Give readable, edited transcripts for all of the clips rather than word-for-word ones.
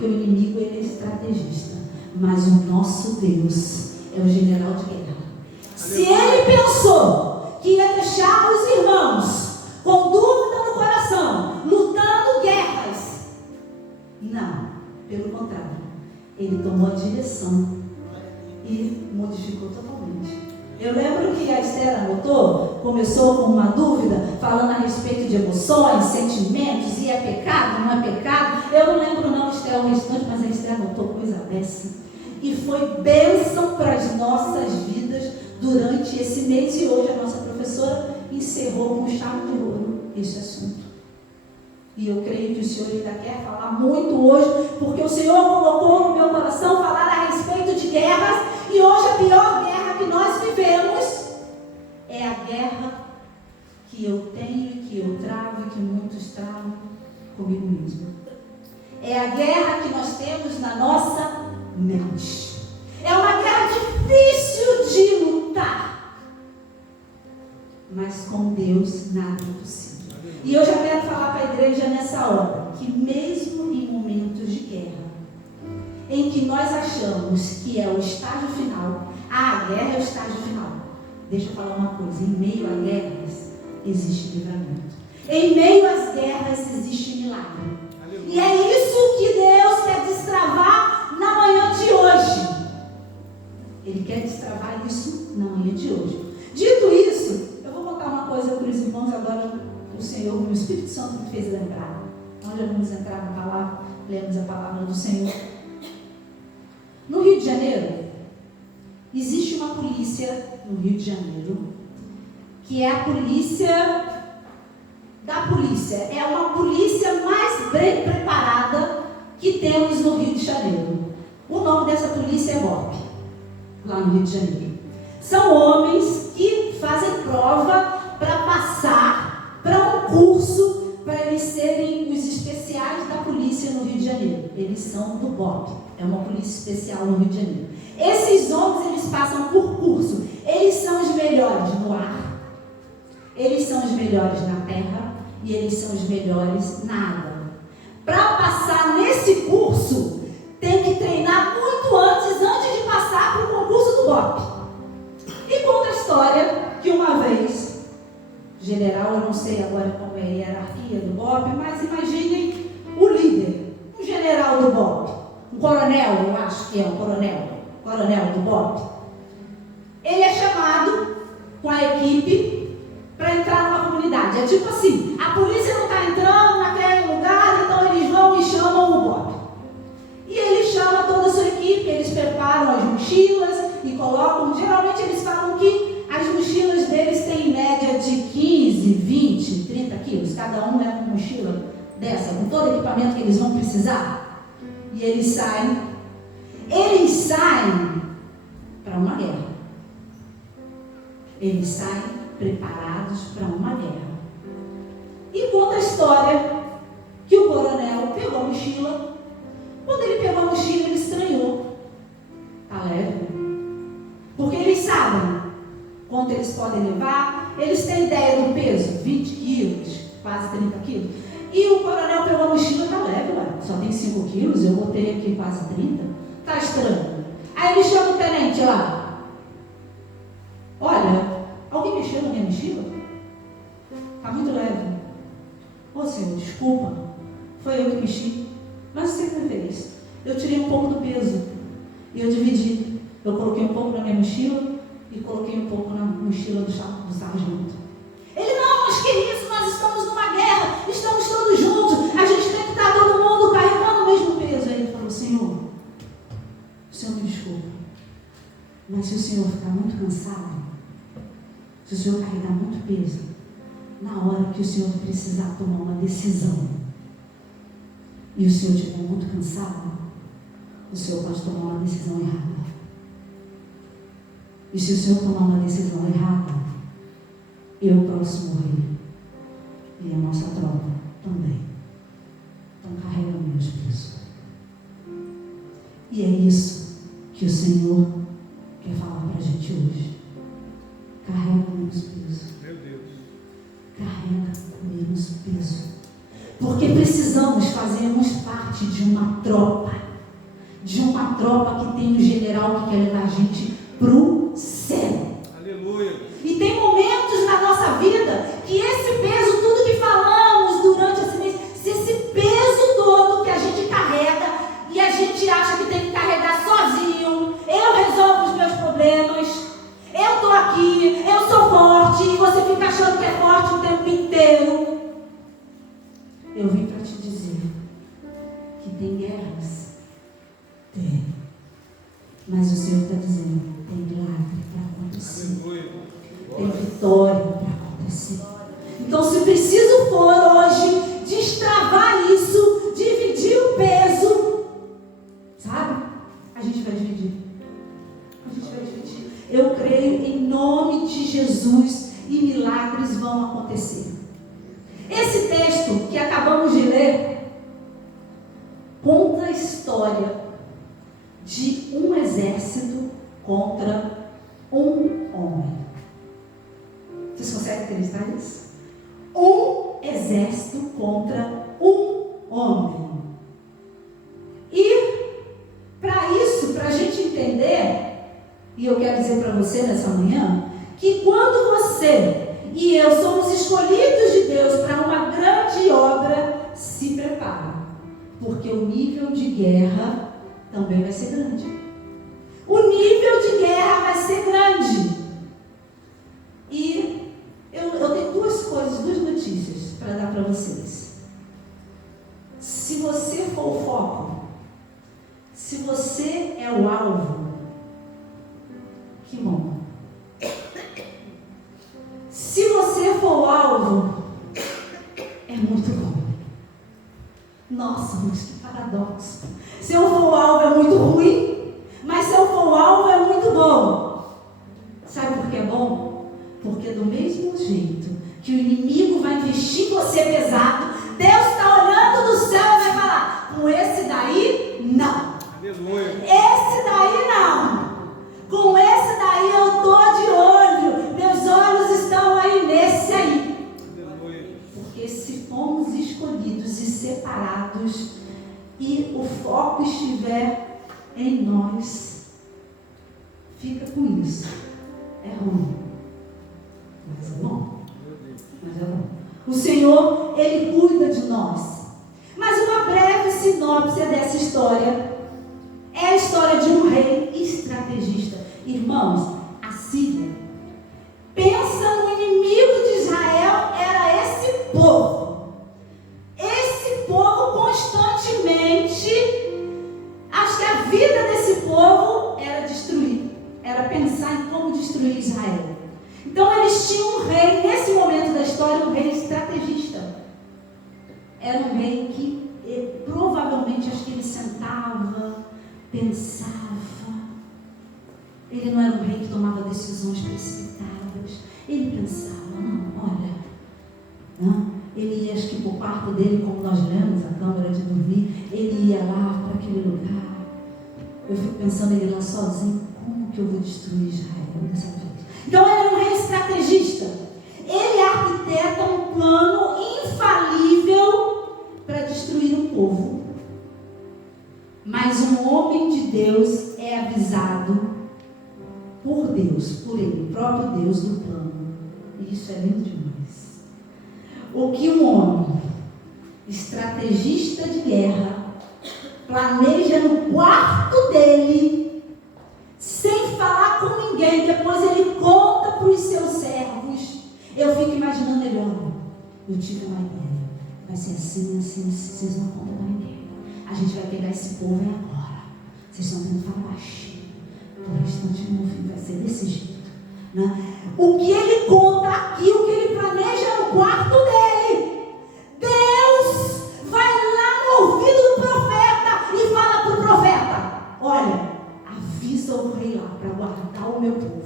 Porque o inimigo, ele é estrategista, mas o nosso Deus é o general de guerra. Se ele pensou que ia deixar os irmãos com dúvida no coração, lutando guerras, não, pelo contrário, ele tomou a direção e modificou totalmente. Eu lembro que a Esther anotou, começou com uma dúvida, falando a respeito de emoções, sentimentos, e é pecado, não é pecado. Eu não lembro não, Esther, o restante, mas a Esther anotou coisa dessa. E foi bênção para as nossas vidas durante esse mês, e hoje a nossa professora encerrou com chave de ouro esse assunto. E eu creio que o Senhor ainda quer falar muito hoje, porque o Senhor colocou no meu coração falar a respeito de guerras, e hoje a pior guerra que nós vivemos é a guerra que eu tenho, que eu travo e que muitos travam comigo mesmo. É a guerra que nós temos na nossa mente. É uma guerra difícil de lutar, mas com Deus nada é possível. E eu já quero falar para a igreja nessa hora, que mesmo em momentos de guerra, em que nós achamos que é o estágio final, a guerra é o estágio final. Deixa eu falar uma coisa, em meio a guerras existe livramento. Em meio às guerras existe milagre. E é isso que Deus quer destravar na manhã de hoje. Ele quer destravar isso na manhã de hoje. Dito isso, eu vou contar uma coisa para os irmãos agora. O Senhor, o Espírito Santo me fez lembrar. Nós já vamos entrar na palavra, lemos a palavra do Senhor. No Rio de Janeiro, existe uma polícia no Rio de Janeiro, que é a polícia da polícia. É uma polícia mais bem preparada que temos no Rio de Janeiro. O nome dessa polícia é BOP, lá no Rio de Janeiro. São homens que fazem prova para passar para um curso, para eles serem os especiais da polícia no Rio de Janeiro. Eles são do BOP, é uma polícia especial no Rio de Janeiro. Esses homens, eles passam por curso. Eles são os melhores no ar, eles são os melhores na terra e eles são os melhores na água. Para passar nesse curso, tem que treinar muito antes de passar para o concurso do BOP. E conta a história que uma vez, general, eu não sei agora como é a hierarquia do BOP, mas imaginem o líder, um general do BOP, um coronel, eu acho que é um coronel do BOP. Ele é chamado com a equipe para entrar numa comunidade. É tipo assim, a polícia não está entrando naquele lugar, então eles vão e chamam o BOP. E ele chama toda a sua equipe, eles preparam as mochilas e colocam, geralmente eles falam que as mochilas deles têm em média de 15, 20, 30 quilos. Cada um leva uma mochila dessa, com todo o equipamento que eles vão precisar. E eles saem para uma guerra. Eles saem preparados para uma guerra. E conta a história que o coronel pegou a mochila. Quando ele pegou a mochila, ele estranhou. Tá leve? Porque eles sabem quanto eles podem levar. Eles têm ideia do peso, 20 quilos, quase 30 quilos. E o coronel pegou a mochila, tá leve, ué. Só tem 5 quilos, eu botei aqui quase 30. Tá estranho. Aí ele chama o tenente lá. Olha, alguém mexeu na minha mochila? Tá muito leve. Ô senhor, desculpa. Foi eu que mexi. Mas sempre fez. Eu tirei um pouco do peso. E eu dividi. Eu coloquei um pouco na minha mochila e coloquei um pouco na mochila do sargento. Ele, não, mas que isso? Nós estamos numa guerra. Estamos todos juntos. A gente tem que estar todo mundo carregando o mesmo peso. Aí ele falou, senhor, o senhor me desculpa. Mas se o senhor ficar muito cansado, se o senhor carregar muito peso, na hora que o senhor precisar tomar uma decisão e o senhor estiver muito cansado, o senhor pode tomar uma decisão errada. E se o senhor tomar uma decisão errada, eu posso morrer. E a nossa tropa também. Então carrega meus pesos. E é isso que o Senhor quer falar para a gente hoje. Carrega menos peso. Meu Deus. Carrega menos peso. Porque precisamos fazermos parte de uma tropa que tem um general que quer levar a gente para o céu. Aleluia. E tem momentos na nossa vida que esse peso, tudo que falamos durante esse mês, esse peso todo que a gente carrega e a gente acha que tem que carregar sozinho, eu resolvo os meus problemas, eu estou aqui, eu sou forte, e você fica achando que é forte o tempo inteiro. Eu vim para te dizer que tem guerras. Tem. Mas o Senhor está dizendo, tem milagre para acontecer. Aleluia. Tem vitória para acontecer. Então, se preciso for hoje destravar isso, dividir o peso, sabe? A gente vai dividir. Eu creio em nome de Jesus e milagres vão acontecer. Esse texto que acabamos de ler conta a história de um exército contra um homem. Vocês conseguem acreditar nisso? Um exército contra um homem. E para isso, para a gente entender, e eu quero dizer para você nessa manhã, que quando você e eu somos escolhidos de Deus para uma grande obra, se prepara, porque o nível de guerra também vai ser grande. O nível de guerra vai ser grande. E eu tenho duas notícias para dar para vocês. Se você for o foco, se você é o alvo, que bom. Se você for o alvo, é muito bom. Nossa, mas que paradoxo. Se eu for o alvo é muito ruim, mas se eu for o alvo é muito bom. Sabe por que é bom? Porque do mesmo jeito que o inimigo vai investir em você pesado, Deus está olhando do céu e vai falar, com esse daí, não. Aleluia. Esse daí não. Com esse daí eu estou de olho. Meus olhos estão aí nesse aí. Aleluia. Porque se fomos escolhidos e separados e o foco estiver em nós, fica com isso. É ruim, mas é bom. O Senhor, Ele cuida de nós. Mas uma breve sinopse dessa história é a história de um rei estrategista. Irmãos, a Síria, pensa no inimigo de Israel, era esse povo. Esse povo constantemente, acho que a vida desse povo era destruir, era pensar em como destruir Israel. Então eles tinham um rei, nesse momento da história, um rei estrategista. Era um rei que provavelmente, acho que ele sentava, pensava. Ele não era um rei que tomava decisões precipitadas. Ele pensava, ele ia, acho que para o quarto dele, como nós lemos, a câmara de dormir, ele ia lá para aquele lugar. Eu fico pensando ele lá sozinho, como que eu vou destruir Israel dessa vez? Então ele era um rei estrategista. Ele arquiteta um plano infalível para destruir o povo. Mas um homem de Deus é avisado por Deus, por ele, o próprio Deus do plano. E isso é lindo demais. O que um homem, estrategista de guerra, planeja no quarto dele, sem falar com ninguém, depois ele conta para os seus servos. Eu fico imaginando ele, olha, eu tive uma ideia, vai ser assim, assim, assim, vocês não contam para ninguém. A gente vai pegar esse povo agora. Vocês estão tendo que falar baixinho. Por restante do ouvido, vai ser desse jeito. Né? O que ele conta aqui, o que ele planeja no quarto dele, Deus vai lá no ouvido do profeta e fala para o profeta: olha, avisa o rei lá para guardar o meu povo.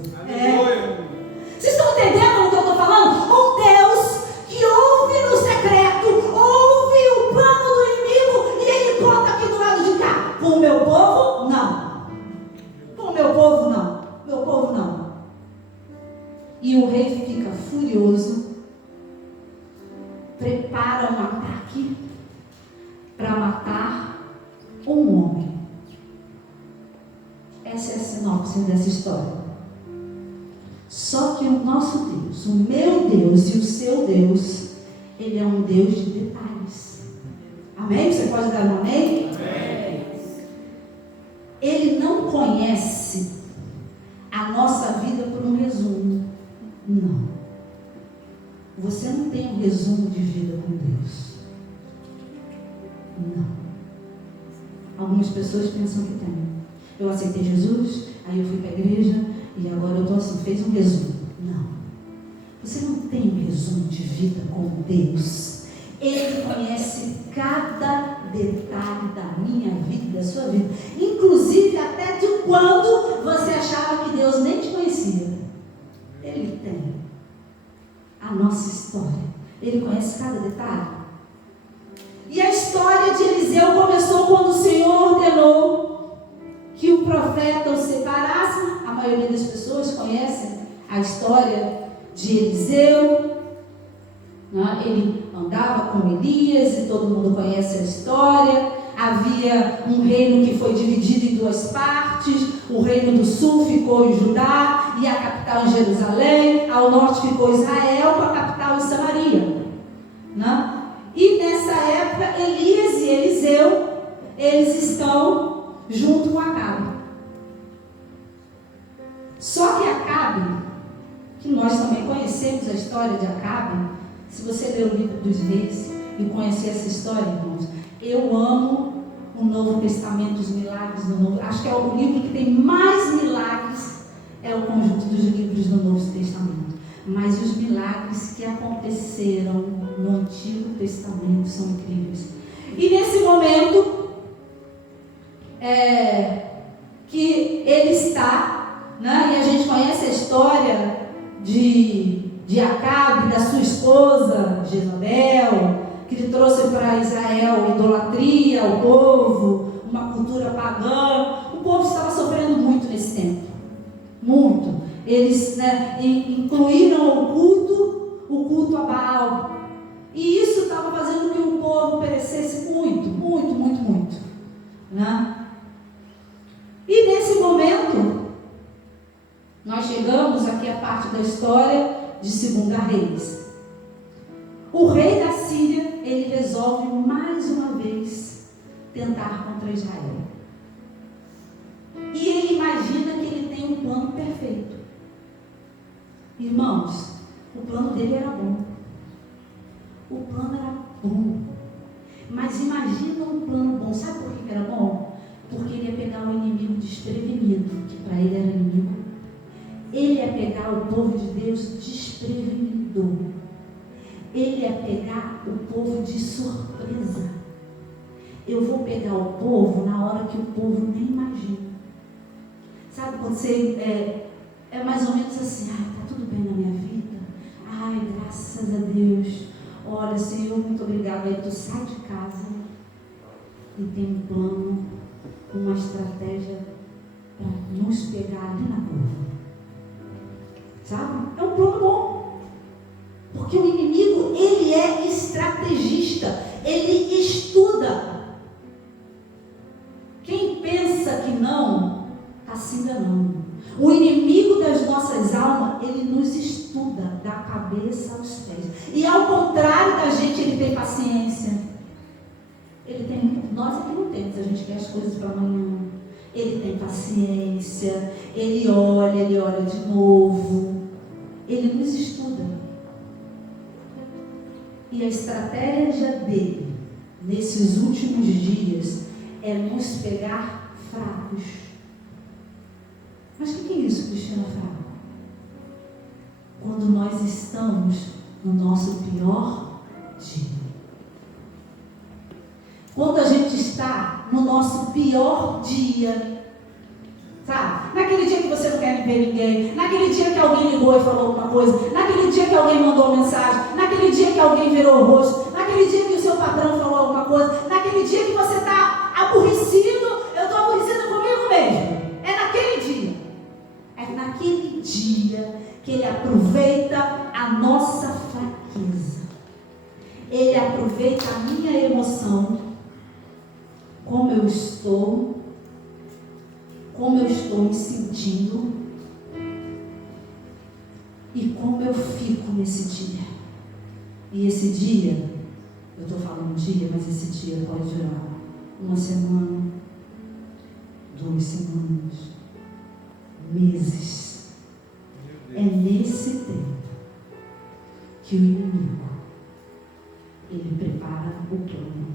Vocês estão entendendo o que eu estou falando? Um Deus que ouve no secreto, ouve o plano do inimigo e ele conta aqui do lado de cá. Com o meu povo, não. Com o meu povo, não. Meu povo, não. E o rei fica furioso, prepara um ataque um homem. Essa é a sinopse dessa história. Só que o nosso Deus, o meu Deus e o seu Deus, Ele é um Deus de detalhes. Amém? Você pode dar um amém? Amém. Ele não conhece a nossa vida por um resumo. Não. Você não tem um resumo de vida com Deus. Não. Algumas pessoas pensam que tem. Eu aceitei Jesus, aí eu fui para a igreja e agora eu estou assim, fez um resumo. Não. Você não tem um resumo de vida com Deus. Ele conhece cada detalhe da minha vida e da sua vida. Inclusive até de quando você achava que Deus nem te conhecia. Ele tem a nossa história. Ele conhece cada detalhe. E a história de Eliseu começou quando o Senhor ordenou que o profeta o separasse. A maioria das pessoas conhecem a história de Eliseu. Ele andava com Elias e todo mundo conhece a história. Havia um reino que foi dividido em duas partes. O reino do sul ficou em Judá e a capital em Jerusalém. Ao norte ficou Israel com a capital em Samaria. E nessa época, Elias e Eliseu, eles estão junto com Acabe. Só que Acabe, que nós também conhecemos a história de Acabe, se você ler o livro dos Reis e conhecer essa história, irmãos, eu amo o Novo Testamento, os milagres do Novo. Acho que é o livro que tem mais milagres, é o conjunto dos livros do Novo Testamento. Mas os milagres que aconteceram no Antigo Testamento são incríveis. E nesse momento que ele está, e a gente conhece a história de Acabe, da sua esposa Jezabel, que lhe trouxe para Israel idolatria ao povo, uma cultura pagã. O povo estava sofrendo muito nesse tempo, muito. Eles incluíram o culto a Baal, e isso estava fazendo com que o povo perecesse muito, muito, muito, muito, E nesse momento nós chegamos aqui à parte da história de 2 Reis. O rei da Síria, ele resolve mais uma vez tentar contra Israel. E ele imagina que ele tem um plano perfeito. Irmãos, o plano dele era bom. O plano era bom. Mas imagina um plano bom. Sabe por que era bom? Porque ele ia pegar o inimigo desprevenido, que para ele era inimigo. Ele ia pegar o povo de Deus desprevenido. Ele ia pegar o povo de surpresa. Eu vou pegar o povo na hora que o povo nem imagina. Sabe quando você é mais ou menos assim, tá tudo bem na minha vida? Graças a Deus. Olha, Senhor, muito obrigado. Aí tu sai de casa e tem um plano, uma estratégia para nos pegar ali na curva. Sabe? É um plano bom. Porque o inimigo, ele é estrategista. Ele estuda. Quem pensa que não, está se enganando. O inimigo das nossas almas, ele nos estuda da cabeça aos pés. E ao contrário da gente, ele tem paciência. Nós aqui não temos, a gente quer as coisas para amanhã. Ele tem paciência, ele olha de novo. Ele nos estuda. E a estratégia dele, nesses últimos dias, é nos pegar fracos. Mas o que é isso, Cristina, fraco? Quando nós estamos no nosso pior dia. Quando a gente está no nosso pior dia, sabe? Naquele dia que você não quer ver ninguém, naquele dia que alguém ligou e falou alguma coisa, naquele dia que alguém mandou uma mensagem, naquele dia que alguém virou o rosto, naquele dia que o seu patrão falou alguma coisa, naquele dia que você está aborrecido, eu estou aborrecido comigo mesmo. É naquele dia. É naquele dia que ele aproveita a nossa fraqueza. Ele aproveita a minha emoção. Como eu estou estou, como eu estou me sentindo e como eu fico nesse dia. E esse dia, eu estou falando dia, mas esse dia pode durar 1 semana, 2 semanas, meses. É nesse tempo que o inimigo, ele prepara o plano.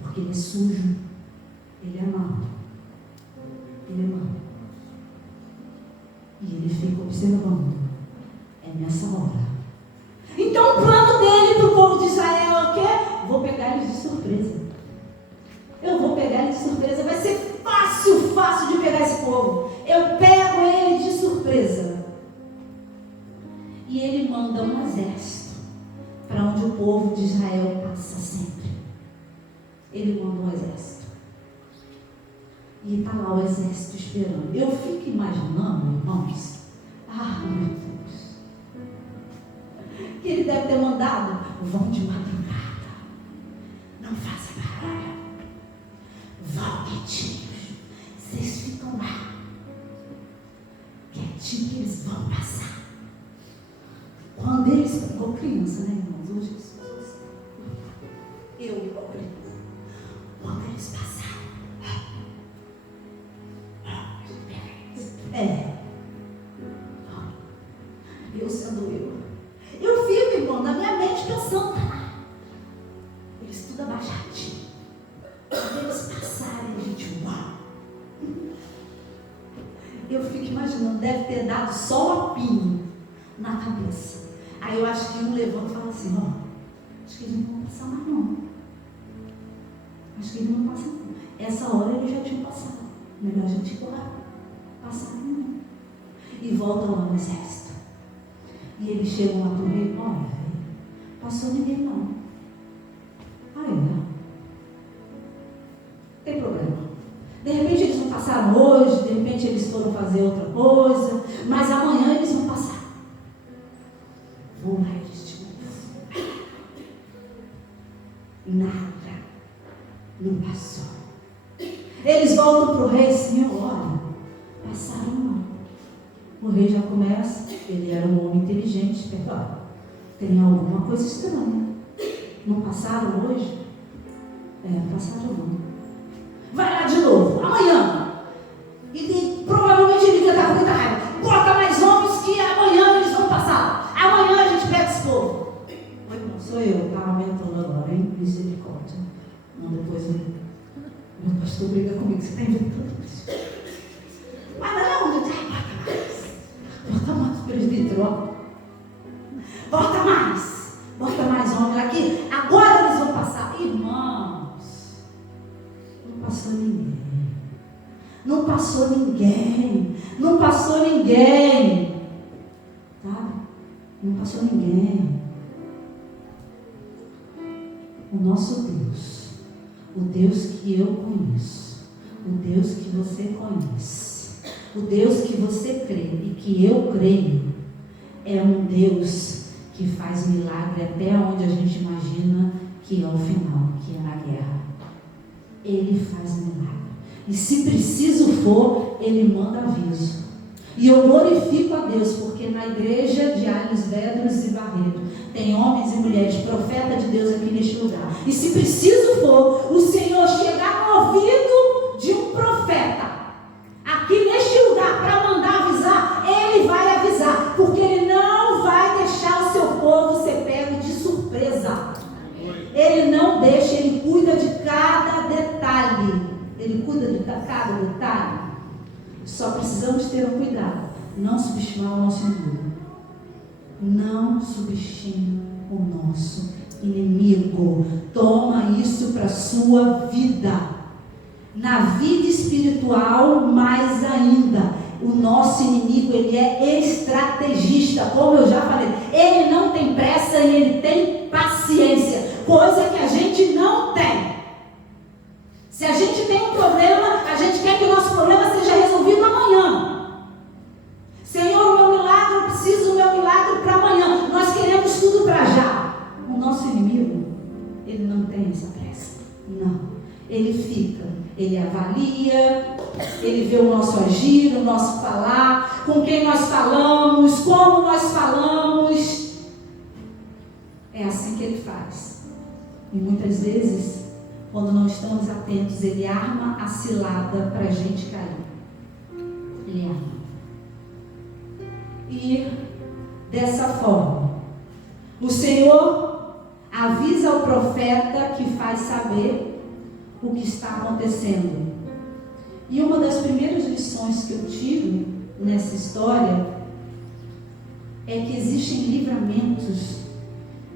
Porque ele é sujo, ele é mau. Ele é mau. E ele fica observando. É nessa hora. Então o plano dele para o povo de Israel é o quê? Vou pegar eles de surpresa. Eu vou pegar eles de surpresa. Vai ser fácil de pegar esse povo. Eu pego ele de surpresa. E ele manda um exército para onde o povo de Israel passa sempre. Ele manda um exército. E está lá o exército esperando. Eu fico imaginando, irmãos, meu Deus, que ele deve ter mandado, vão de madrugada, não faça barulho, vão quietinhos, vocês ficam lá, quietinho que eles vão passar. Quando eles, igual criança, né, irmãos, hoje eu igual criança, quando eles passaram, eu sendo eu fico, irmão, na minha mente pensando, eles tudo abaixadinho, quando eles passarem, gente, uau, eu fico imaginando, deve ter dado só um apinho na cabeça. Aí eu acho que um levanta e fala assim, acho que eles não vão passar mais não, acho que eles não passam não. Essa hora eles já tinham passado, melhor a gente ir lá, passar não. E voltam lá no exército. E eles chegam lá para o rei, olha, passou ninguém não. Não tem problema. De repente eles não passaram hoje, de repente eles foram fazer outra coisa, mas amanhã eles vão passar. Vou lá eles de novo. Nada. Não passou. Eles voltam para o rei, Senhor, olha, passaram não. O rei já começa, ele era um homem inteligente, olha, tem alguma coisa estranha. Não passaram hoje? Passaram não. Vai lá de novo, amanhã. E provavelmente ele vai estar com muita raiva. Bota mais homens que amanhã eles vão passar. Amanhã a gente pega esse povo. Oi, irmão, sou eu, estava aumentando agora, hein? Misericórdia. Não, depois meu pastor briga comigo, você está inventando isso. Mas não, bota mais presbítero, bota mais homem aqui, agora eles vão passar. Irmãos, não passou ninguém, sabe? Não passou ninguém. O nosso Deus, o Deus que eu conheço, o Deus que você conhece, o Deus que você crê e que eu creio, é um Deus que faz milagre até onde a gente imagina que é o final, que é na guerra. Ele faz milagre. E se preciso for, Ele manda aviso. E eu glorifico a Deus, porque na igreja de Alhos, Vedros e Barreto, tem homens e mulheres, profeta de Deus aqui neste lugar. E se preciso for, o Senhor chegar no ouvido de um profeta, aqui neste lugar, para mandar avisar, Ele vai avisar, porque Ele não vai deixar o seu povo ser pego de surpresa. Ele não deixa, Ele cuida de cada detalhe. Ele cuida de cada detalhe. Só precisamos ter um cuidado. Não subestimar o nosso inimigo. Não subestime o nosso inimigo. Toma isso para a sua vida. Na vida espiritual, mais ainda. O nosso inimigo, ele é estrategista. Como eu já falei, ele não tem pressa e ele tem paciência. Coisa que a gente não tem. Se a gente tem um problema, a gente quer que o nosso problema seja resolvido amanhã. Senhor, o meu milagre, eu preciso do meu milagre para amanhã. Nós queremos tudo para já. O nosso inimigo, ele não tem essa pressa. Não. Ele verifica, Ele avalia, Ele vê o nosso agir, o nosso falar, com quem nós falamos, como nós falamos. É assim que Ele faz. E muitas vezes, quando não estamos atentos, Ele arma a cilada para a gente cair. Ele arma. E dessa forma, o Senhor avisa o profeta que faz saber o que está acontecendo. E uma das primeiras lições que eu tiro nessa história é que existem livramentos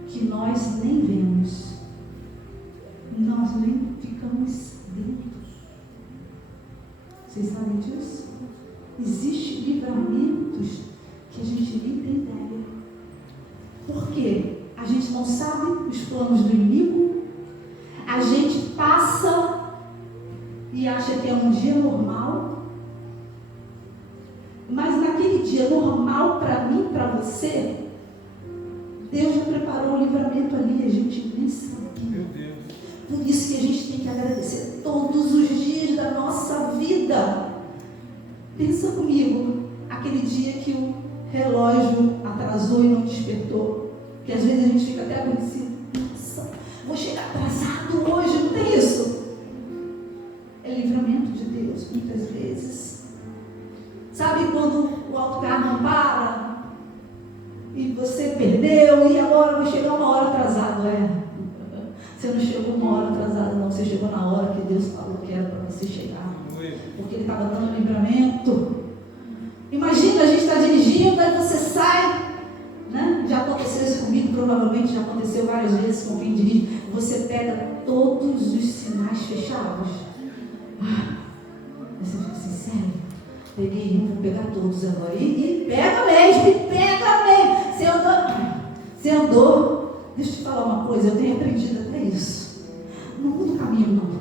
que nós nem vemos, nós nem ficamos sabendo. Vocês sabem disso? Existem livramentos que a gente nem tem ideia. Por quê? A gente não sabe os planos do inimigo, a gente passa e acha que é um dia normal, mas naquele dia normal para mim, para você, Deus já preparou o livramento ali, a gente nem sabia. Meu Deus. Por isso que a gente tem que agradecer todos os dias da nossa vida. Pensa comigo, aquele dia que o relógio atrasou e não despertou, que às vezes a gente fica até agradecido. Nossa, vou chegar atrasado hoje, não tem isso? É livramento de Deus, muitas vezes. Sabe quando o autocarro não para e você perdeu e agora vai chegar uma hora atrasado? Você não chegou uma hora atrasado, não. Você chegou na hora que Deus falou que era para você chegar, porque Ele estava dando livramento. Imagina, a gente está dirigindo, aí você sai, né? Já aconteceu isso comigo, provavelmente já aconteceu várias vezes com quem dirige. Você pega todos os sinais fechados. Você fica assim, sério? Peguei um, vou pegar todos agora. E pega mesmo, Você andou, deixa eu te falar uma coisa, eu tenho aprendido até isso. Não muda o caminho, não.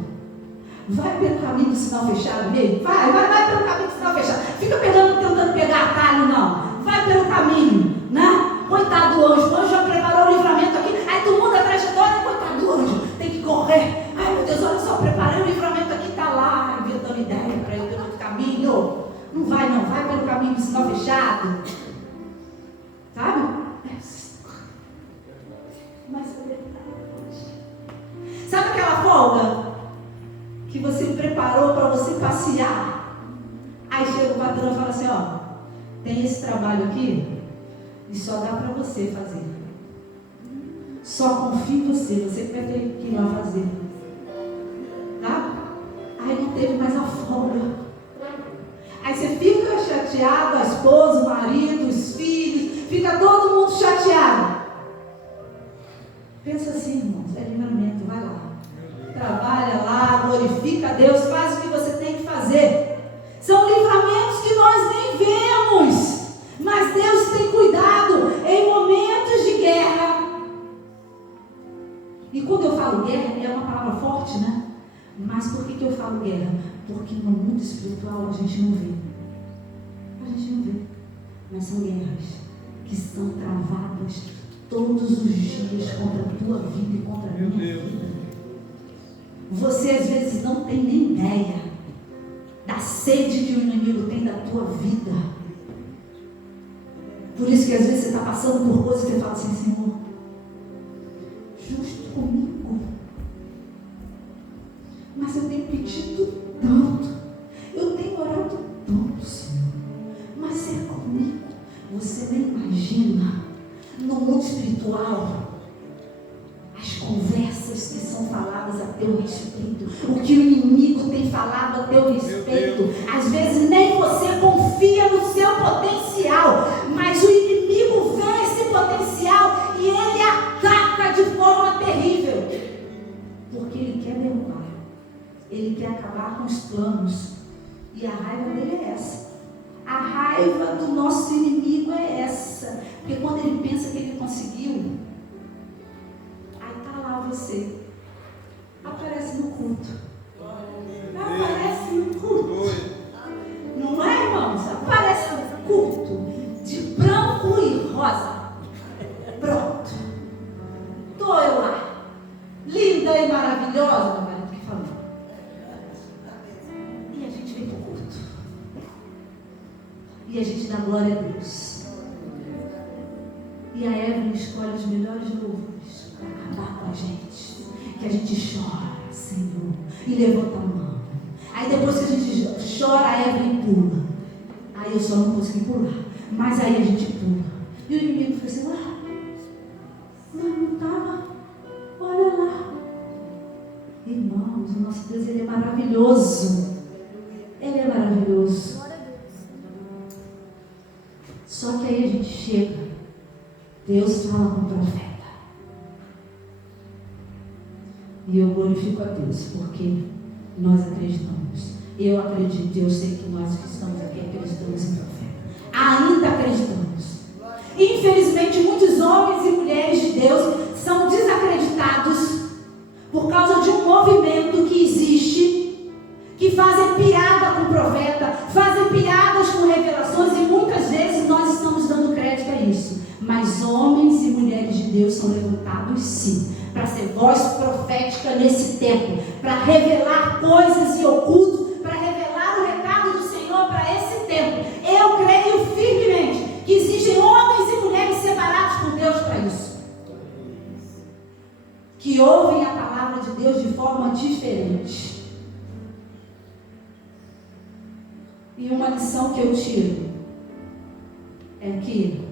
Vai pelo caminho do sinal fechado mesmo. Vai pelo caminho do sinal fechado. Fica tentando pegar atalho, não. Vai pelo caminho, né? Coitado do anjo. O anjo já preparou o livramento aqui. Aí tu muda a trajetória, coitado do anjo. Tem que correr. Ai, meu Deus, olha só, preparei o livramento aqui, tá lá, inventando ideia para ir pelo outro caminho. Não vai, não. Vai pelo caminho do sinal fechado. Sabe? Mas sabe aquela folga que você preparou para você passear? Aí chega o patrão e fala assim, ó, tem esse trabalho aqui e só dá para você fazer. Só confia em você, você que vai ter que ir lá fazer. Tá? Aí não teve mais a folga. Aí você fica chateado, a esposa, o marido, os filhos, fica todo mundo chateado. Pensa assim, irmãos, é livramento, vai lá. Trabalha lá, glorifica a Deus, faz o que você tem que fazer. São livramentos que nós nem vemos, mas Deus tem cuidado em momentos de guerra. E quando eu falo guerra, é uma palavra forte, né? Mas por que eu falo guerra? Porque no mundo espiritual a gente não vê. A gente não vê. Mas são guerras que são travadas todos os dias contra a tua vida e contra a minha vida. Você às vezes não tem nem ideia da sede que o inimigo tem da tua vida. Por isso que às vezes você está passando por coisas que você fala assim, Senhor, justo comigo. Mas eu tenho pedido tanto, eu tenho orado tanto, Senhor, mas é comigo. Você nem imagina, no mundo espiritual, as conversas que são faladas a teu respeito, o que o inimigo tem falado a teu respeito. Às vezes nem você confia no seu potencial, mas o inimigo vê esse potencial e ele ataca de forma terrível, porque ele quer derrubar, ele quer acabar com os planos, e a raiva dele é essa. A raiva do nosso inimigo é essa, porque quando ele pensa que ele conseguiu, aí está lá você, aparece no culto, aparece no culto, não é, irmãos? Aparece no culto, de branco e rosa, pronto, estou eu lá, linda e maravilhosa, meu marido que falou, E a gente dá glória a Deus. E a Evelyn escolhe os melhores louvores para acabar com a gente. Que a gente chora, Senhor, e levanta a mão. Aí depois que a gente chora, a Evelyn pula. Aí eu só não consegui pular. Mas aí a gente pula. E o inimigo falou assim, mas não estava. Olha lá. Irmãos, o nosso Deus, Ele é maravilhoso. Ele é maravilhoso. Só que aí a gente chega. Deus fala com o profeta. E eu glorifico a Deus, porque nós acreditamos. Eu acredito, eu sei que nós que estamos aqui acreditamos em profeta. Ainda acreditamos. Infelizmente, muitos homens e mulheres de Deus são desacreditados por causa de um movimento que existe, que fazem piada com o profeta, fazem piadas com revelações, e muitas vezes nós estamos dando crédito a isso. Mas homens e mulheres de Deus são levantados sim, para ser voz profética nesse tempo, para revelar coisas e ocultos, para revelar o recado do Senhor para esse tempo. Eu creio firmemente que existem homens e mulheres separados por Deus para isso, que ouvem a palavra de Deus de forma diferente. E uma lição que eu tiro é que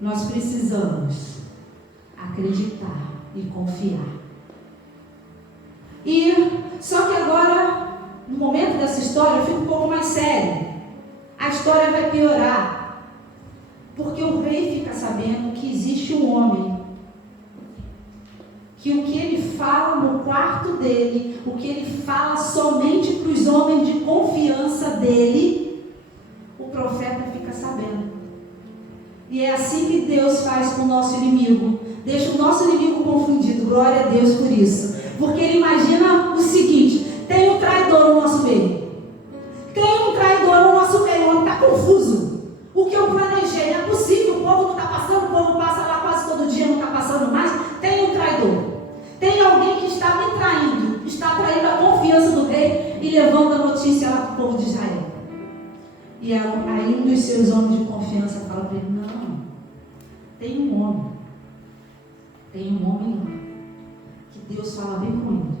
nós precisamos acreditar e confiar. E só que agora, no momento dessa história, eu fico um pouco mais sério. A história vai piorar, porque o rei fica sabendo que existe um homem, que o que ele fala no quarto dele, o que ele fala somente para os homens de confiança dele, o profeta fica sabendo. E é assim que Deus faz com o nosso inimigo. Deixa o nosso inimigo confundido. Glória a Deus por isso. Porque ele imagina o seguinte: tem um traidor no nosso meio. Tem um traidor no nosso meio. O homem está confuso. O que eu planejei não é possível. O povo não está passando. O povo passa lá quase todo dia, não está passando mais. Tem um traidor. Tem alguém que está me traindo. Está traindo a confiança do rei e levando a notícia lá para o povo de Israel. E aí um dos seus homens de confiança fala para ele: não, tem um homem lá, que Deus fala bem com ele.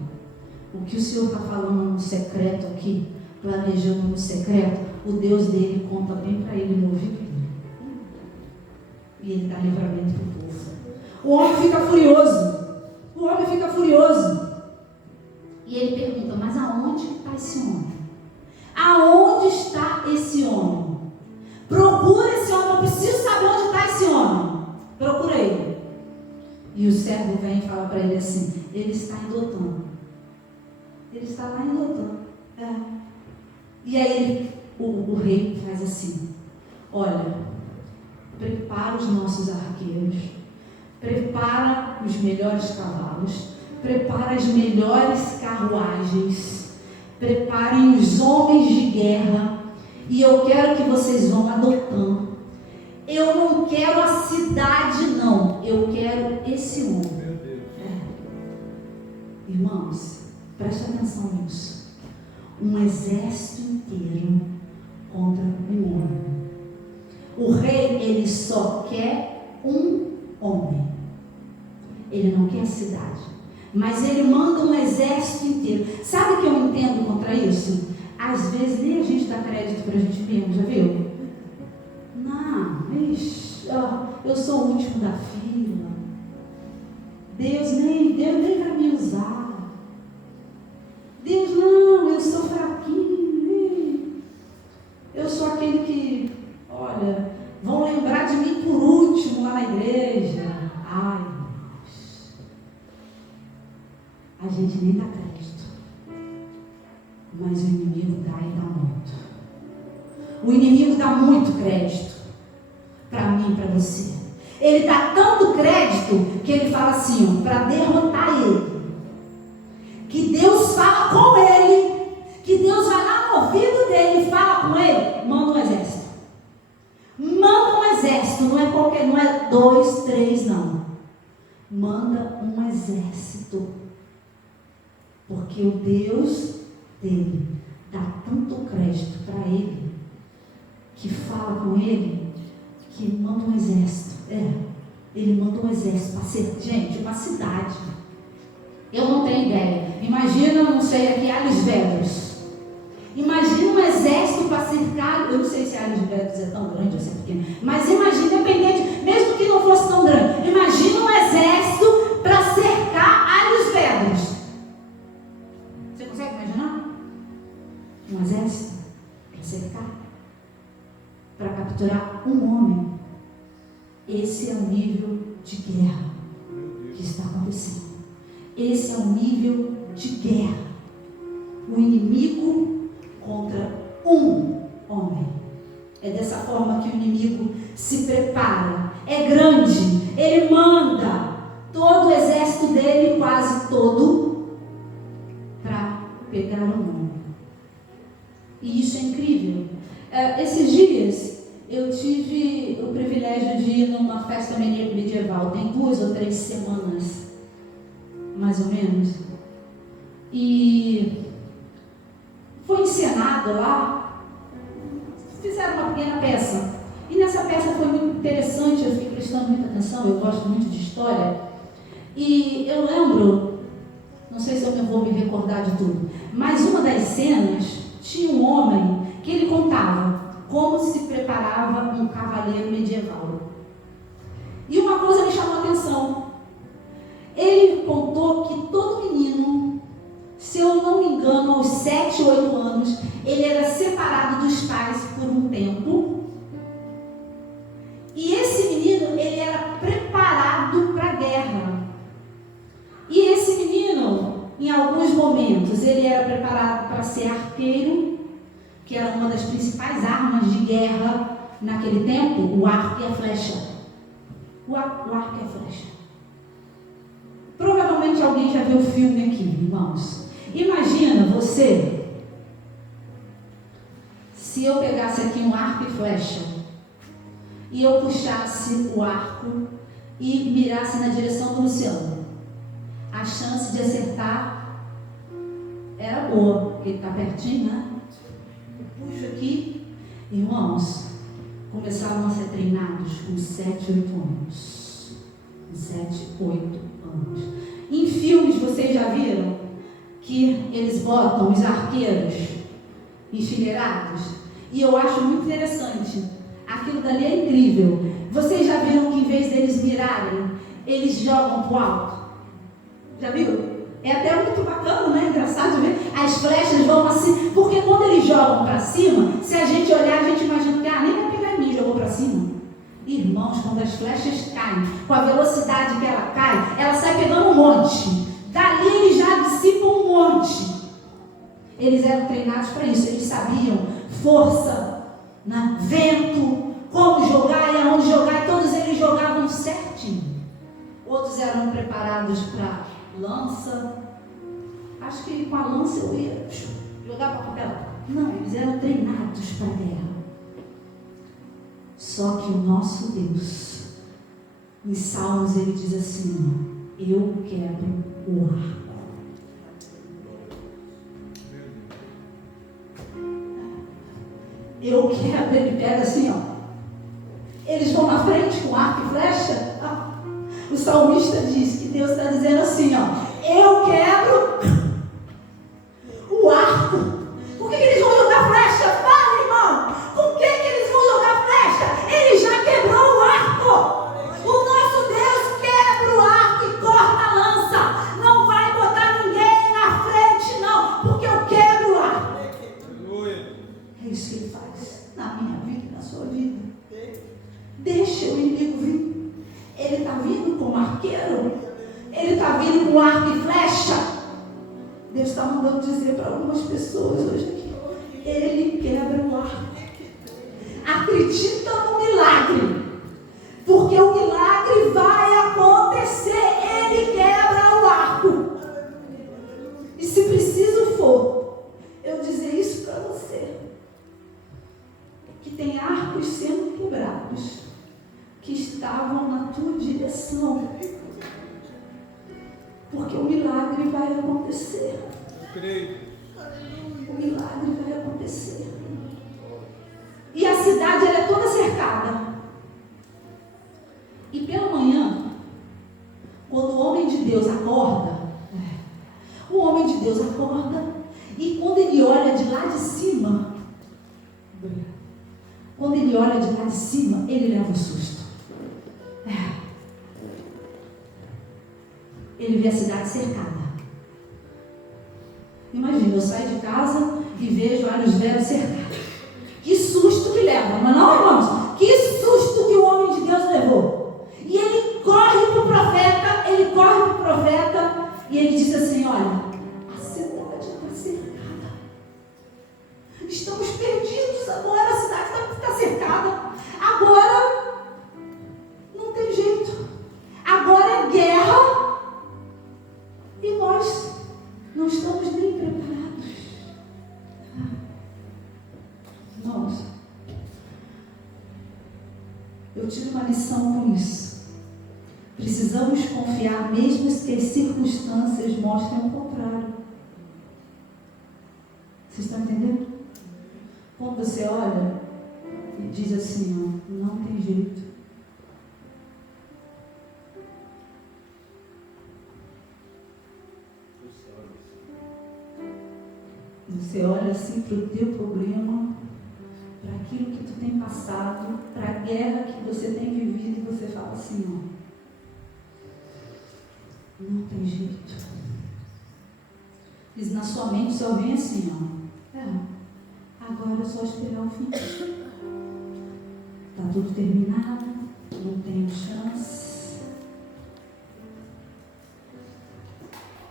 O que o Senhor está falando no secreto aqui, planejando no secreto, o Deus dele conta bem para ele no ouvido dele. E ele dá livramento para o povo. O homem fica furioso. E ele pergunta: mas aonde está esse homem? Aonde está esse homem? Procura esse homem, eu preciso saber onde está esse homem. Procura ele. E o servo vem e fala para ele assim: ele está em Dotã. Ele está lá em Dotã. E aí o rei faz assim: olha, prepara os nossos arqueiros, prepara os melhores cavalos, prepara as melhores carruagens, preparem os homens de guerra, e eu quero que vocês vão a Dotã. Eu não quero a cidade, não. Eu quero esse homem. Irmãos, preste atenção nisso. Um exército inteiro contra um homem. O rei, ele só quer um homem. Ele não quer a cidade. Mas ele manda um exército inteiro. Sabe o que eu entendo contra isso? Às vezes nem a gente dá crédito para a gente mesmo, já viu? Não, eu sou o último da fila. Deus nem vai me usar. Deus, não, eu sou fraquinho. Eu sou aquele que, olha, vão lembrar de mim por último lá na igreja. Ai, a gente nem dá crédito, mas o inimigo dá e dá muito. O inimigo dá muito crédito para mim e para você. Ele dá tanto crédito que ele fala assim, para derrotar ele, que Deus fala com ele, que Deus vai lá no ouvido dele e fala com ele: manda um exército. Manda um exército, não é qualquer, não é 2, 3, não. Manda um exército. Porque o Deus dele dá tanto crédito para ele, que fala com ele, que manda um exército. Ele manda um exército para ser, gente, uma cidade. Eu não tenho ideia. Imagina, não sei, aqui Alhos Vedros. Imagina um exército para cercar. Eu não sei se Alhos Vedros é tão grande ou se é pequeno, mas imagina, independente, mesmo que não fosse tão grande, imagina um exército para cercar Alhos Vedros. Você consegue imaginar? Um exército para cercar, para capturar um homem. Esse é o nível de guerra que está acontecendo. Esse é o nível de guerra. O inimigo contra um homem. É dessa forma que o inimigo se prepara. É grande. Ele manda todo o exército dele, quase todo, para pegar um homem. E isso é incrível. Esses dias eu tive o privilégio de ir numa festa medieval. Tem 2 ou 3 semanas, mais ou menos. E foi encenado lá. Fizeram uma pequena peça. E nessa peça foi muito interessante. Eu fiquei prestando muita atenção. Eu gosto muito de história. E eu lembro, não sei se eu vou me recordar de tudo, mas uma das cenas tinha um homem que ele contava como se preparava um cavaleiro medieval. E uma coisa me chamou a atenção. Ele contou que todo menino, se eu não me engano, aos 7, 8 anos, ele era separado dos pais por um tempo. E esse menino, ele era preparado para a guerra. E esse menino, em alguns momentos, ele era preparado para ser arqueiro, que era uma das principais armas de guerra naquele tempo, o arco e a flecha. O arco e a flecha. Provavelmente alguém já viu o filme aqui, irmãos. Imagina você, se eu pegasse aqui um arco e flecha, e eu puxasse o arco e mirasse na direção do Luciano. A chance de acertar era boa, porque ele está pertinho, né? Puxo aqui, irmãos, começaram a ser treinados com 7, 8 anos. 7, 8 anos. Em filmes vocês já viram que eles botam os arqueiros enfileirados? E eu acho muito interessante. Aquilo dali é incrível. Vocês já viram que em vez deles mirarem, eles jogam para o alto? Já viu? É até muito bacana, né? Engraçado ver. As flechas vão assim, porque quando eles jogam para cima, se a gente olhar, a gente imagina que nem vai pegar em mim, jogou para cima. Irmãos, quando as flechas caem, com a velocidade que ela cai, ela sai pegando um monte. Dali eles já dissipam um monte. Eles eram treinados para isso, eles sabiam força, né? Vento, como jogar e aonde jogar, e todos eles jogavam certinho. Outros eram preparados para lança. Acho que com a lança eu ia jogar para papel. Não, eles eram treinados para a guerra. Só que o nosso Deus, em Salmos, ele diz assim: eu quebro o arco. Eu quebro, ele pega assim, ó. Eles vão na frente com arco e flecha. O salmista diz que Deus está dizendo assim, ó: eu quebro o arco. Por que eles vão jogar flecha? Fala, irmão. Com que eles vão jogar flecha? Ele já quebrou o arco. O nosso Deus quebra o arco e corta a lança. Não vai botar ninguém na frente, não, porque eu quebro o arco. É isso que ele faz na minha vida e na sua vida. Deixa o inimigo vir. Ele está vindo como arqueiro. Ele está vindo com arco e flecha. Deus está mandando dizer para algumas pessoas hoje aqui: ele quebra o arco. Acredita no milagre, porque o milagre vai acontecer. Ele quebra o arco. E se preciso for eu dizer isso para você, que tem arcos sendo quebrados, que estavam na tua direção, porque o milagre vai acontecer. O milagre vai acontecer. E a cidade cercada. E pela manhã, quando o homem de Deus acorda, e quando ele olha de lá de cima, ele leva um susto. Ele vê a cidade cercada. Imagina, eu saio de casa e vejo Olhos Velhos cercados. Que susto que leva, mas não, irmãos? Que susto que o homem de Deus levou. E ele corre para o profeta, e ele diz assim: olha, a cidade está cercada. Estamos perdidos agora, a cidade está cercada. Agora não tem jeito. Agora é guerra. E nós não estamos nem preparados. Irmãos, eu tive uma lição com isso. Precisamos confiar mesmo que as circunstâncias mostrem o contrário. Vocês estão entendendo? Quando você olha e diz assim, ó, não tem jeito. Você olha assim para o teu problema, para aquilo que tu tem passado, para a guerra que você tem vivido, e você fala assim, ó, não tem jeito. Diz na sua mente, só vem assim, ó, agora é só esperar o fim. Está tudo terminado, não tenho chance.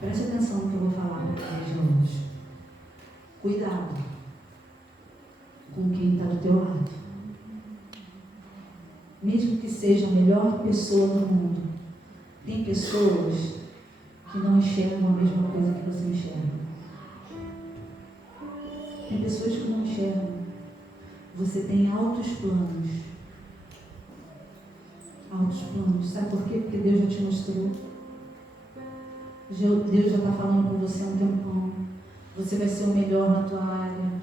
Preste atenção no que eu vou falar para vocês hoje. Cuidado com quem está do teu lado. Mesmo que seja a melhor pessoa do mundo, tem pessoas que não enxergam a mesma coisa que você enxerga. Tem pessoas que não enxergam. Você tem altos planos. Altos planos. Sabe por quê? Porque Deus já te mostrou. Deus já está falando com você há um tempão. Você vai ser o melhor na tua área.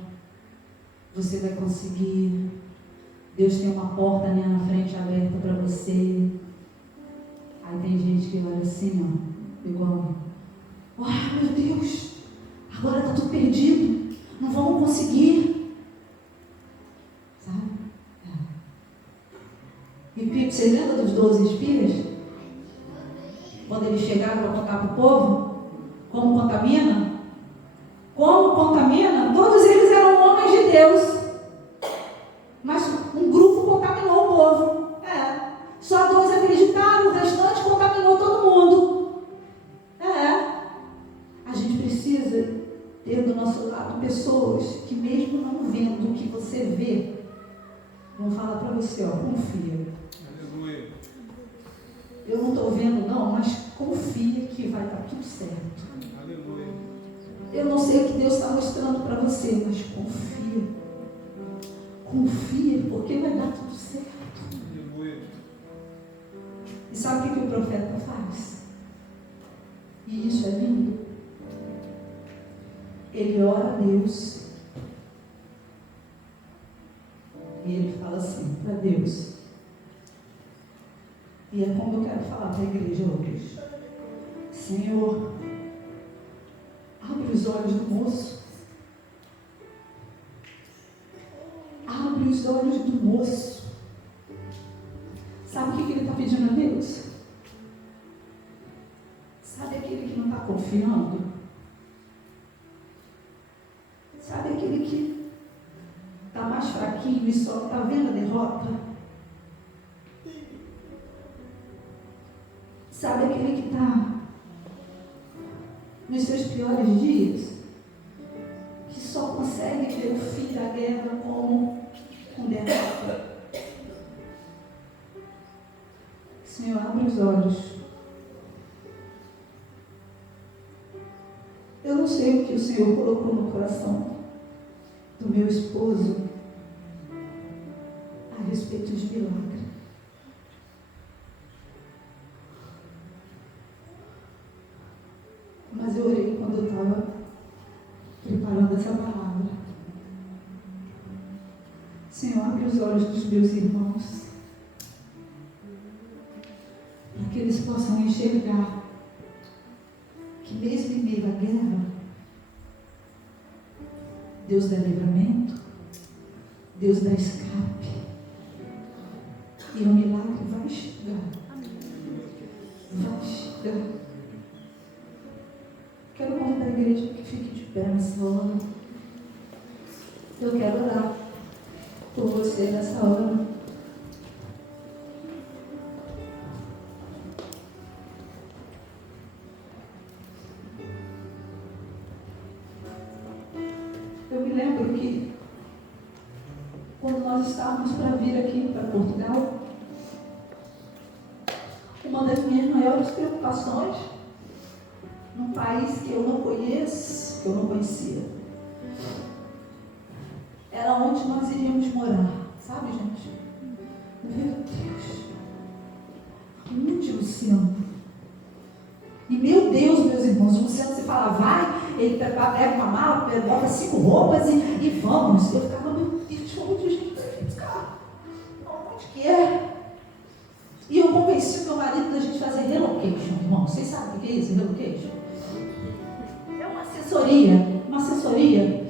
Você vai conseguir. Deus tem uma porta ali na frente aberta para você. Aí tem gente que olha assim, ó, igual, meu Deus, agora está tudo perdido, não vamos conseguir. Sabe? E Pipo, você lembra dos 12 espias? Quando eles chegaram para contar para o povo, como contamina? Como contamina? Todos eles eram homens de Deus. Mas um grupo contaminou o povo. Só 12 acreditaram, o restante contaminou todo mundo. A gente precisa ter do nosso lado pessoas que, mesmo não vendo o que você vê, vão falar para você, confia. Aleluia. Eu não estou vendo não, mas confia que vai dar tudo certo. Aleluia. Eu não sei o que Deus está mostrando para você, mas confia. Confia, porque vai dar tudo certo. Aleluia. E sabe o que o profeta faz? E isso é lindo. Ele ora a Deus. E ele fala assim para Deus. E é como eu quero falar para a igreja hoje. Senhor, abre os olhos do moço. Abre os olhos do moço. Sabe o que ele está pedindo a Deus? Sabe aquele que não está confiando? Sabe aquele que está mais fraquinho e só está vendo a derrota? Sabe aquele que está nos seus piores dias? Que só consegue ver o fim da guerra como um derrota? Senhor, abre os olhos. Eu não sei o que o Senhor colocou no coração do meu esposo a respeito de milagre. Mas eu orei quando eu estava preparando essa palavra. Senhor, abre os olhos dos meus irmãos, para que eles possam enxergar que mesmo em meio à guerra, Deus dá livramento, Deus dá escape, e o milagre vai chegar. Vai chegar. Quero convidar a igreja que fique de pé nessa hora. Eu quero orar por você nessa hora. Eu me lembro que quando nós estávamos para vir aqui para Portugal, uma das minhas maiores preocupações, num país que eu não conheço, que eu não conhecia, era onde nós iríamos morar. Sabe, gente? Meu Deus! Onde, Luciano? E meu Deus, meus irmãos, o Luciano se fala, vai, ele pega uma mala, bota 5 roupas e vamos. Eu ficava, meu Deus, onde a gente vai ficar? Onde que é? E eu convenci o meu marido da gente fazer relocation, irmão. Vocês sabem o que é isso, relocation? É uma assessoria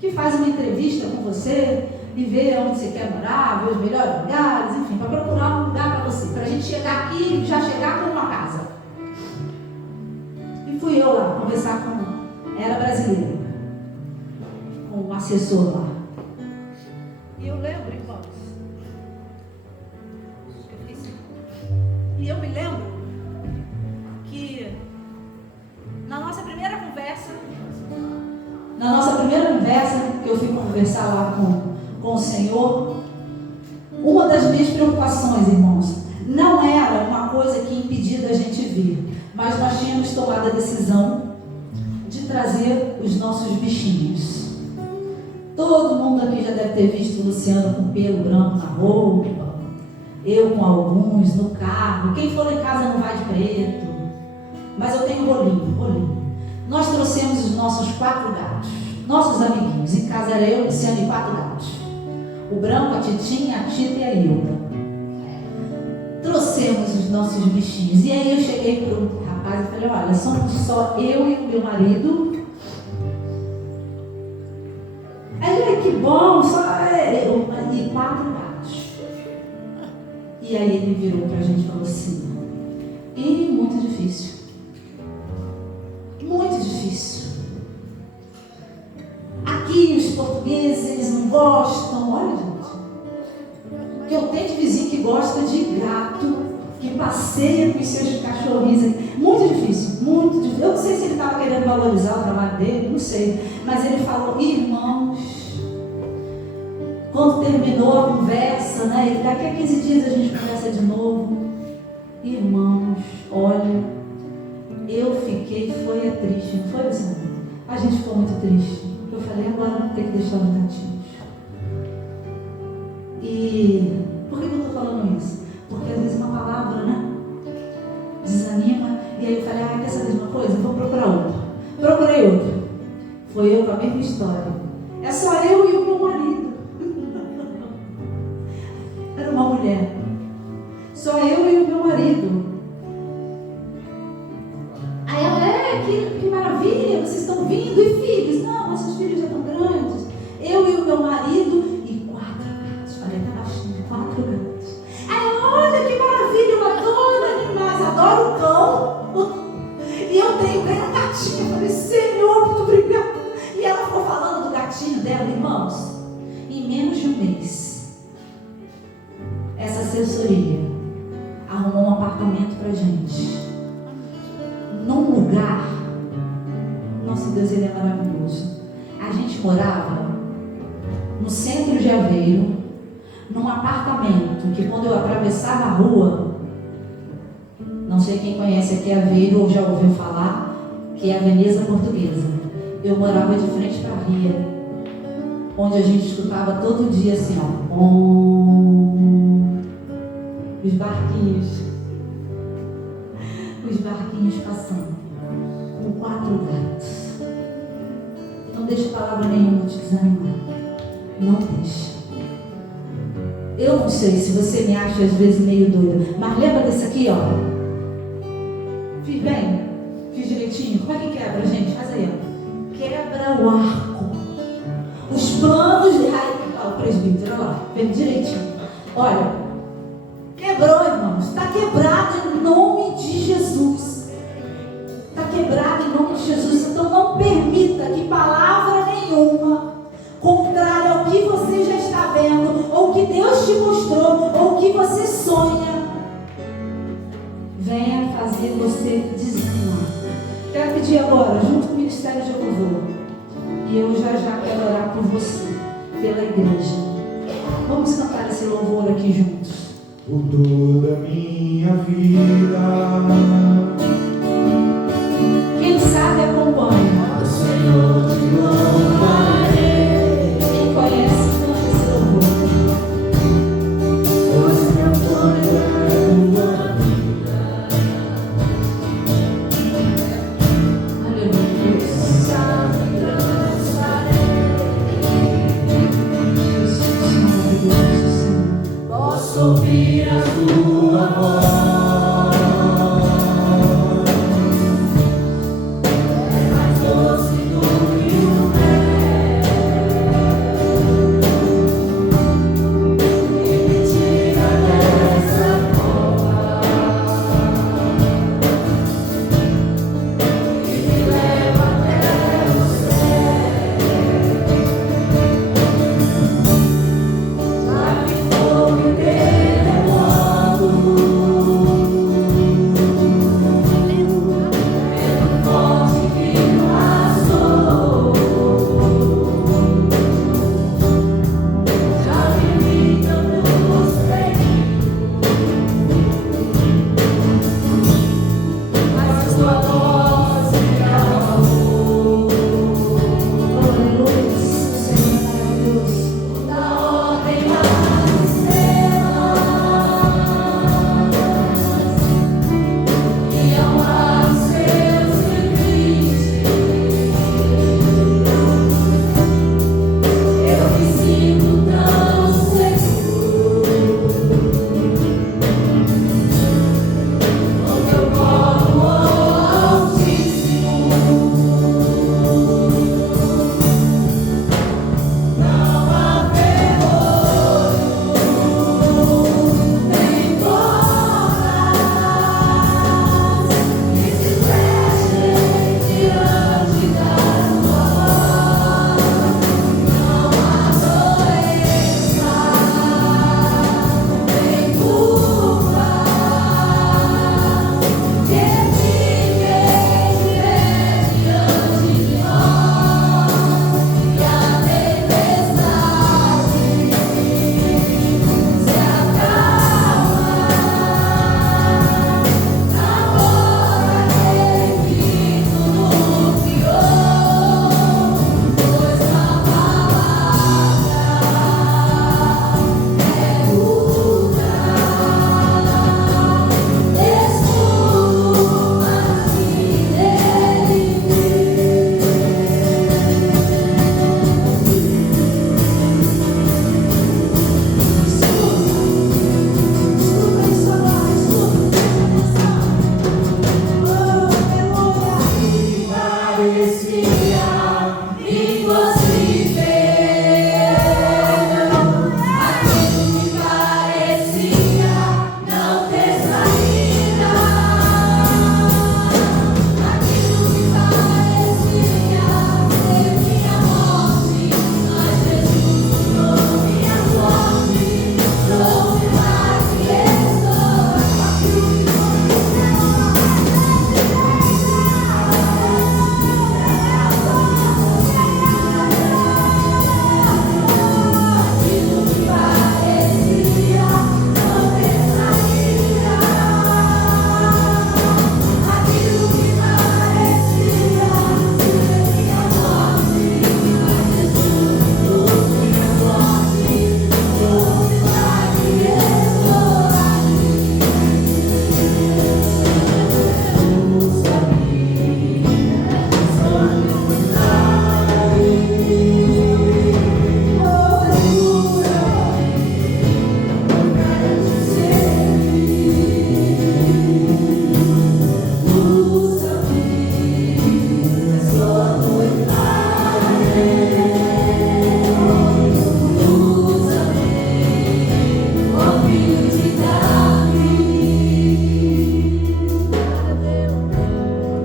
que faz uma entrevista com você e vê onde você quer morar, ver os melhores lugares, enfim, para procurar um lugar para você, para a gente chegar aqui e já chegar com uma casa. E fui eu lá conversar com, era brasileira, com um assessor lá. E eu lembro, irmãos, e eu me lembro que na nossa primeira conversa que eu fui conversar lá com o Senhor, uma das minhas preocupações, irmãos, não era uma coisa que impedia da gente vir, mas nós tínhamos tomado a decisão de trazer os nossos bichinhos. Todo mundo aqui já deve ter visto o Luciano com pelo branco na roupa, eu com alguns, no carro. Quem for em casa não vai de preto, mas eu tenho rolinho. Nós trouxemos os nossos 4 gatos, nossos amiguinhos. Em casa era eu, Luciano e 4 gatos. O branco, a Titinha, a Tita e a Hilda. Trouxemos os nossos bichinhos. E aí eu cheguei para o rapaz e falei, olha, somos só eu e o meu marido. Aí, que bom, só eu e 4 gatos. E aí ele virou para a gente e falou assim, e muito difícil. Muito difícil. Aqui os portugueses, eles não gostam, olha gente, que eu tenho de vizinho que gosta de gato, que passeia com os seus cachorrinhos. Muito difícil, muito difícil. Eu não sei se ele estava querendo valorizar o trabalho dele, não sei, mas ele falou, irmãos, quando terminou a conversa, né, daqui a 15 dias a gente conversa de novo, irmãos, olha, eu fiquei, foi triste, não foi, Luciano? A gente ficou muito triste. Eu falei, agora vamos ter que deixar os gatinhos. E por que eu estou falando isso? Porque às vezes uma palavra, né, desanima. E aí eu falei, quer saber de uma coisa? Vou procurar outra. Procurei outra. Foi eu com a mesma história. É só eu e o meu marido. Era uma mulher. Só eu e o meu marido. Aí ela, que maravilha, vocês estão vindo, e filhos? Não, nossos filhos já estão grandes. Eu e o meu marido e 4 gatos. Falei até baixinho, 4 gatos. Aí olha que maravilha, eu adoro animais, adoro cão. E eu ganhei um gatinho. Eu falei, Senhor, muito obrigada. E ela ficou falando do gatinho dela, irmãos. Em menos de um mês, essa assessoria arrumou um apartamento pra gente. Num lugar, nosso Deus, ele é maravilhoso. A gente morava no centro de Aveiro, num apartamento que quando eu atravessava a rua, não sei quem conhece aqui Aveiro ou já ouviu falar, que é a Veneza Portuguesa. Eu morava de frente para a Ria, onde a gente escutava todo dia assim, ó, os barquinhos passando, com 4 gatos. Não deixa palavra nenhuma te desanimar. Não deixa. Eu não sei se você me acha às vezes meio doida, mas lembra desse aqui, ó. Fiz bem? Fiz direitinho? Como é que quebra, gente? Faz aí, ó. Quebra o arco. Os planos de raiz. Ó, o presbítero, olha lá. Vem direitinho. Olha. Quebrou, irmãos. Está quebrado em nome de Jesus. Está quebrado em nome de Jesus. Então não permita que palavra nenhuma contrária ao que você já está vendo, ou que Deus te mostrou, ou que você sonha, venha fazer você desanimar. Quero pedir agora, junto com o Ministério de Louvor, e eu já quero orar por você, pela igreja. Vamos cantar esse louvor aqui juntos. Por toda a minha vida, quem sabe acompanha. o Senhor te louvarei. Quem conhece, canta esse louvor. Pois meu plano é tua vida. Aleluia. Sabe, dançarei. Jesus, maravilhoso, Senhor. Posso ouvir a tua voz.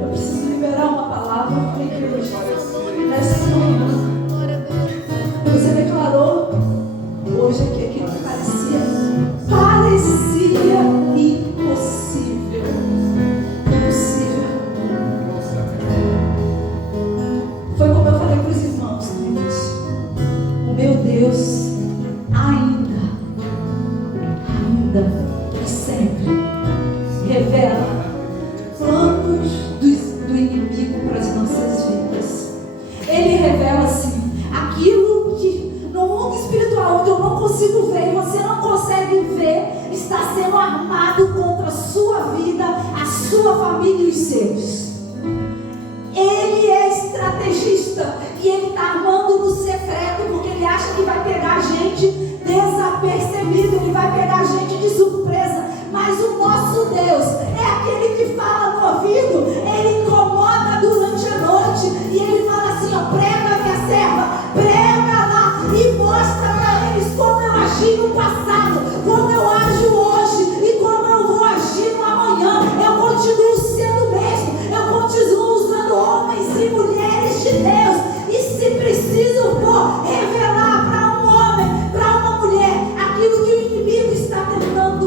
Eu preciso liberar uma palavra para a igreja nessa manhã. Você declarou hoje aqui aquilo que parecia impossível. Impossível. Foi como eu falei para os irmãos no início. O meu Deus ainda e sempre revela planos do inimigo para as nossas vidas. Ele revela assim aquilo que no mundo espiritual onde eu não consigo ver e você não consegue ver, está sendo armado contra a sua vida, a sua família e os seus. Ele é estrategista e ele está armando no secreto, porque ele acha que vai pegar a gente desapercebido, ele vai pegar a gente de surpresa. Mas o nosso Deus é aquele que fala no ouvido, ele incomoda durante a noite e ele fala assim: ó, prega minha serva, prega lá e mostra para eles como eu agi no passado, como eu ajo hoje e como eu vou agir no amanhã. Eu continuo sendo o mesmo, eu continuo usando homens e mulheres de Deus, e se preciso for revelar para um homem, para uma mulher, aquilo que o inimigo está tentando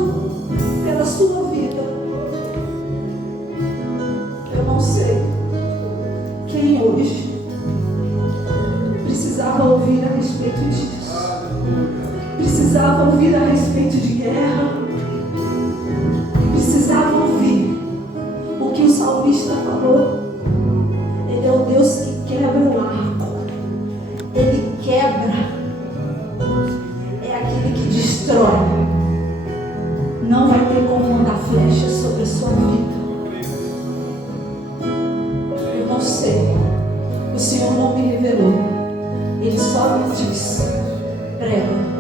pela sua vida. Eu não sei quem hoje precisava ouvir a respeito disso, precisava ouvir a respeito de guerra, precisava ouvir o que o salmista falou. Ele é o Deus que quebra o arco, ele quebra, é aquele que destrói. Não vai ter como mandar flecha sobre a sua vida. Eu não sei, o Senhor não me revelou, Ele só me disse: prega.